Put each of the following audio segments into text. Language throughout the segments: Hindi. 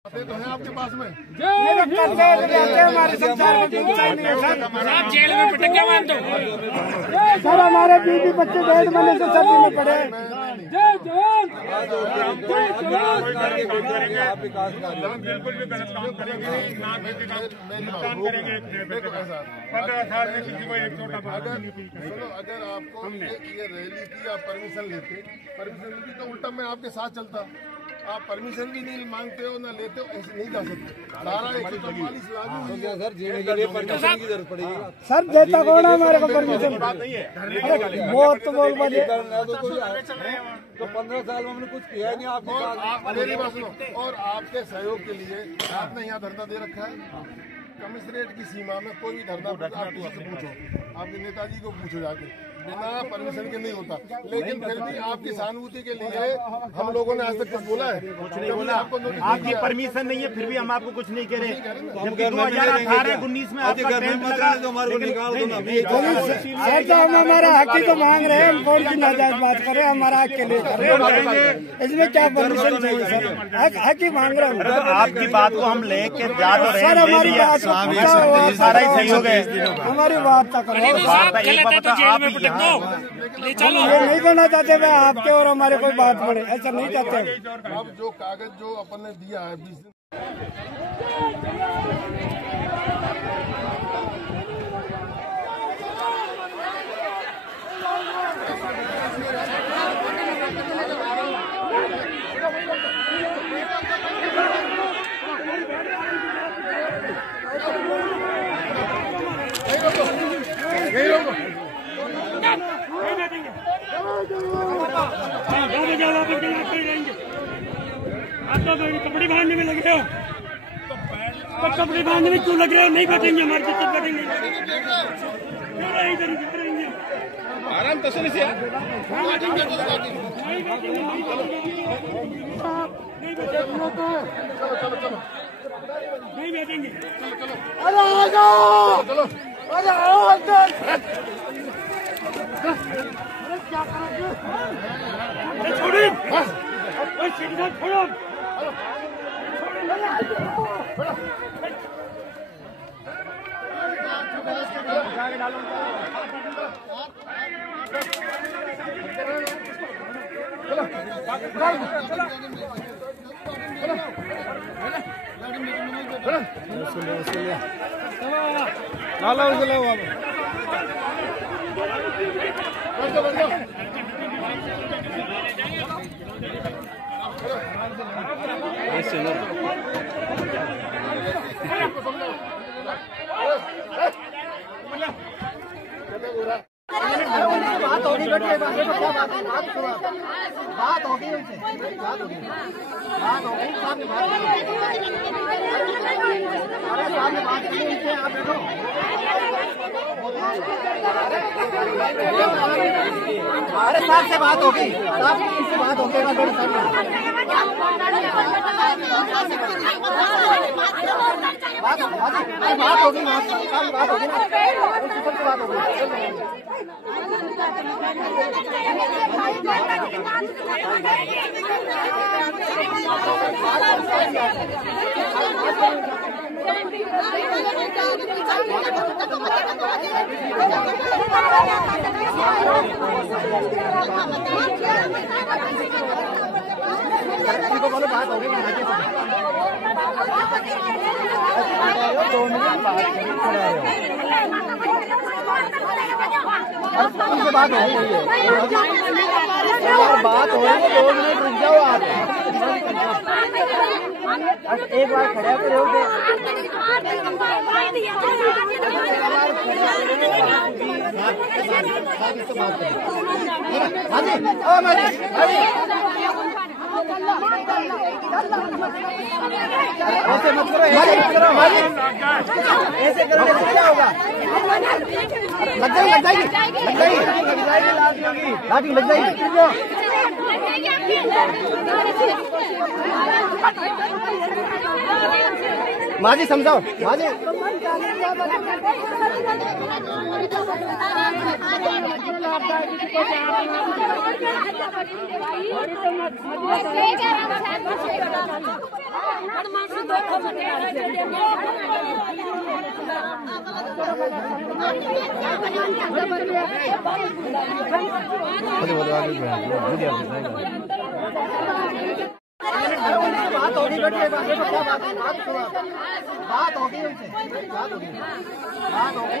तो है आपके पास में हमारे संसार में आप जेल में पटक गया मान दो सर। हमारे बीवी बच्चे 1.5 महीने से सर्दी में पड़े। जय जवान बिल्कुल भी गलत काम करेंगे नुकसान करेंगे। 15 साल में किसी को एक छोटा अगर आपको ये रैली की आप परमिशन लेती तो उल्टा मैं आपके साथ चलता। आप परमिशन भी नहीं मांगते हो ना लेते हो, ऐसे नहीं जा सकते। सारा 144 लागू है सर, जीने के लिए परमिशन की जरूरत पड़ेगी। सर देता कौन है हमारे को परमिशन? बात नहीं है बहुत तो बोल बात तो 15 साल में हमने कुछ किया नहीं। आप मेरी बात सुनो। और आपके सहयोग के लिए आपने यहाँ धरना दे रखा है। कमिश्नरेट की सीमा में कोई भी धरना आप किसी से पूछो, आपके नेताजी को पूछो जाके, बिना परमिशन के नहीं होता। लेकिन फिर भी आपकी सहानुभूति के लिए हम लोगों ने आज तक कुछ बोला है? कुछ नहीं बोला। आपकी परमिशन नहीं है फिर भी हम आपको कुछ नहीं कह रहे। जबकि 2018-19 में आपका हम हमारा हक ही तो मांग रहे हैं। हम कौन सी नाजायज बात करें, हमारा हक के लिए कर रहे हैं। इसमें क्या परमिशन चाहिए सर? हक ही मांग रहे हैं। आपकी बात को हम लेके जा रहे हैं। सर हमारी बात सारा ही सहयोग है। हमारी वार्ता करो। ये नहीं करना चाहते मैं आपके और हमारे कोई बात पड़े, ऐसा नहीं चाहते। अब जो कागज जो अपन ने दिया है 20 दिन आप तो कपड़े बांधने में लगे हो, तो कपड़े बांधने में क्यों लग रहे हो? नहीं बैठेंगे, हमारी दिक्कत बैठेंगे। आराम तसल्ली से नहीं बैठेंगे। अरे आ जाओ, अरे आओ अंदर। क्या करोगे? छोड़िए, छोड़ो। बात होगी बेटे, बात होगी उनसे, बात होगी सामने बात की उनसे। आप बैठो, हमारे साथ से बात होगी, साहब इससे बात होगी। बात होगी बात हो रही है, बात हो रही है। 2 मिनट रुक जाओ आप, एक बार खड़ा करोगे। ऐसे मत करो, ऐसे करोगे तो क्या होगा? लग जाएगी लाठी लग जाएगी। माजी समझाओ, माजी भाई बात होगी बेटे, बात होगी उनसे, बात होगी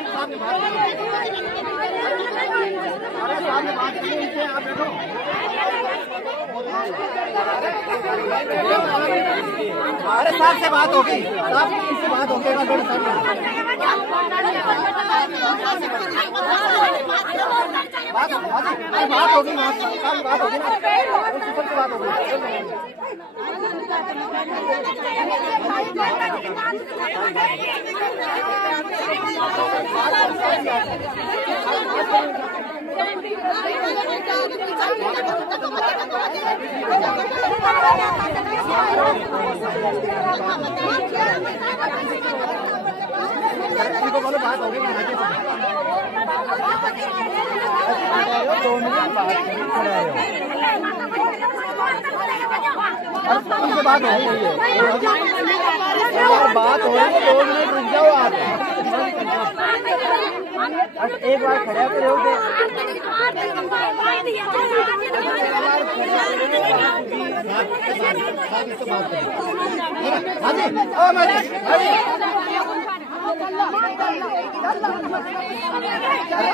सामने बात की उनसे। आप बैठो, हमारे साथ से बात होगी, साहब इससे बात होगी। बात होगी, बात होगी ना, सबसे बात होगी। बोलो बात होगी, 2 मिनट बात उनसे बात हो रही है, बात हो रही है, 2 मिनट रुक जाओ आप। एक बार खड़ा करो,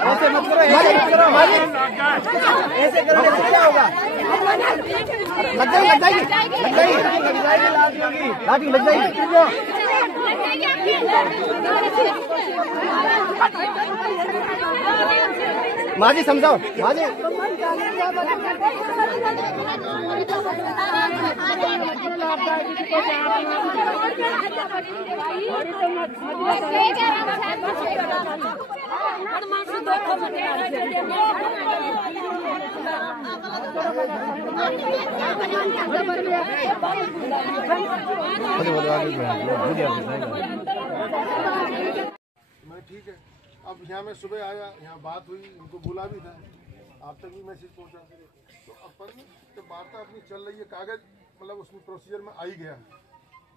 ऐसे मत करो, ऐसे करो, ऐसे करो, क्या होगा? लग जाएगी लाठी लग जाएगी। माजी समझाओ, माजी मैं ठीक है। अब यहाँ मैं सुबह आया, यहाँ बात हुई, इनको बोला भी था, आप तक भी मैसेज पहुँचा। तो अपन जब वार्ता अपनी चल रही है, कागज मतलब उसमें प्रोसीजर में आ ही गया,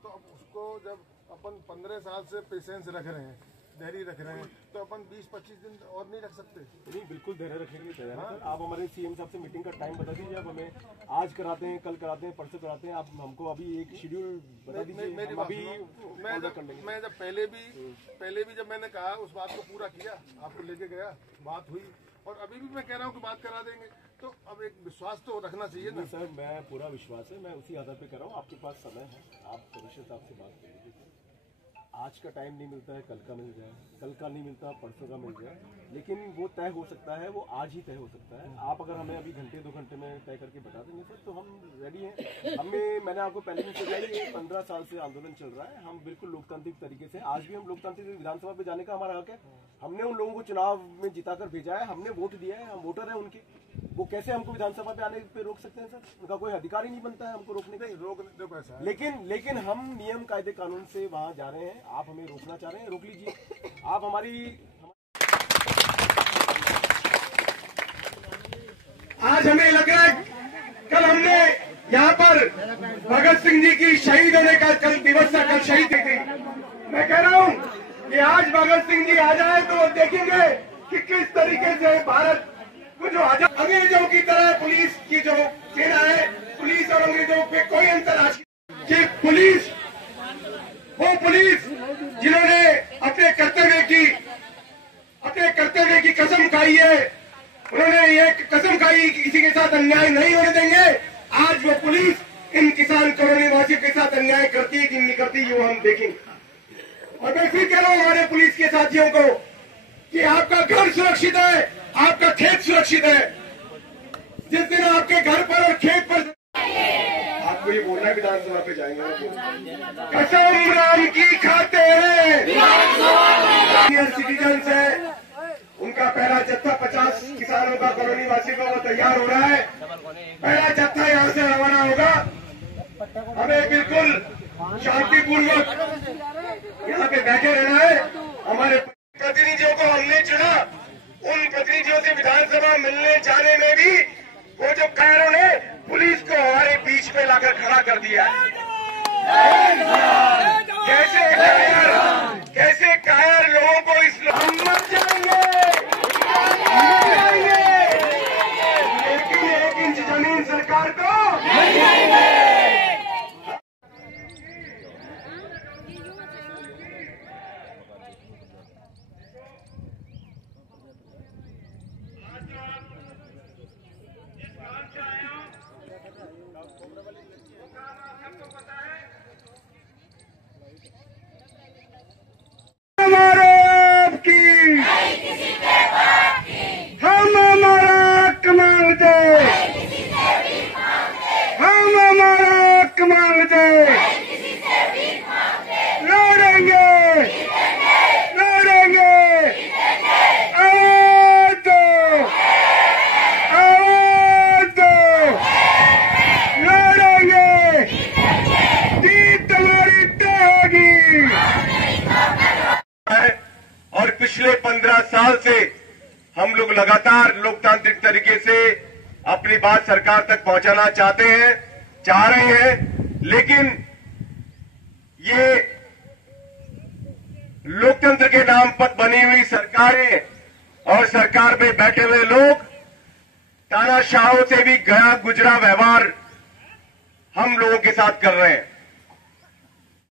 तो अब उसको जब अपन 15 साल से पेशेंस रख रहे हैं, धैर्य रख रहे हैं, तो अपन 20-25 दिन और नहीं रख सकते। नहीं, बिल्कुल धैर्य रखने के लिए तैयार है सर। आप हमारे सीएम साहब से मीटिंग का टाइम बता दीजिए। आप हमें आज कराते हैं, कल कराते हैं, परसों कराते हैं, आप हमको अभी एक शेड्यूल बता दीजिए। मेरी बात सुनो, मैं जब पहले भी जब मैंने कहा उस बात को पूरा किया, आपको लेके गया, बात हुई, और अभी भी मैं कह रहा हूँ कि बात करा देंगे। तो अब एक विश्वास तो रखना चाहिए ना सर। मैं पूरा विश्वास है, मैं उसी आधार पे कर रहा हूँ। आपके पास समय है, आप कमिश्नर साहब से बात कर लीजिए। आज का टाइम नहीं मिलता है, कल का मिल जाए, कल का नहीं मिलता, परसों का मिल जाए, लेकिन वो तय हो सकता है, वो आज ही तय हो सकता है। आप अगर हमें अभी घंटे 2 घंटे में तय करके बता देंगे सर, तो हम रेडी हैं। मैंने आपको पहले भी बताया, 15 साल से आंदोलन चल रहा है। हम बिल्कुल लोकतांत्रिक तरीके से, आज भी हम लोकतांत्रिक विधानसभा पे जाने का हमारा हक है। हमने उन लोगों को चुनाव में जिताकर भेजा है, हमने वोट दिया है, हम वोटर हैं उनके। वो कैसे हमको विधानसभा पे आने पे रोक सकते हैं सर? उनका कोई अधिकार ही नहीं बनता है हमको रोकने का। लेकिन हम नियम कायदे कानून से वहाँ जा रहे हैं। आप हमें रोकना चाह रहे हैं, रोक लीजिए। आप आज हमें लग रहा है, कल हमने यहाँ पर भगत सिंह जी की शहीद होने का कल दिवस था, कल शहीद थी। मैं कह रहा हूँ कि आज भगत सिंह जी आ जाए तो देखेंगे कि किस तरीके से भारत को जो अंग्रेजों की तरह पुलिस की जो सेना है, पुलिस और अंग्रेजों पे कोई अंतर आज कि पुलिस, वो पुलिस जिन्होंने अपने कर्तव्य की कसम खाई है, उन्होंने ये कसम खाई कि किसी के साथ अन्याय नहीं होने देंगे। आज वो पुलिस इन किसान कॉलोनी वासियों के साथ अन्याय करती है कि नहीं करती, वो हम देखेंगे। और मैं फिर कह रहा हूँ हमारे पुलिस के साथियों को कि आपका घर सुरक्षित है, आपका खेत सुरक्षित है। जिस दिन आपके घर पर और खेत पर आपको ये बोलना, विधानसभा पे जाएंगे, कसम राम की खाते हैं, सीनियर सिटीजन है, उनका पहला जत्था 50 किसानों का कॉलोनी वासी का वो तैयार हो रहा है। पहला जत्था यहाँ से रवाना होगा। हमें बिल्कुल शांतिपूर्वक यहाँ पे बैठे रहना है। हमारे प्रतिनिधियों को हमने चुना, उन प्रतिनिधियों से विधानसभा मिलने जाने में भी वो जो कायरों ने पुलिस को हमारे बीच में लाकर खड़ा कर दिया है। साल से हम लोग लगातार लोकतांत्रिक तरीके से अपनी बात सरकार तक पहुंचाना चाह रहे हैं, लेकिन ये लोकतंत्र के नाम पर बनी हुई सरकारें और सरकार में बैठे हुए लोग तानाशाहों से भी गया गुजरा व्यवहार हम लोगों के साथ कर रहे हैं।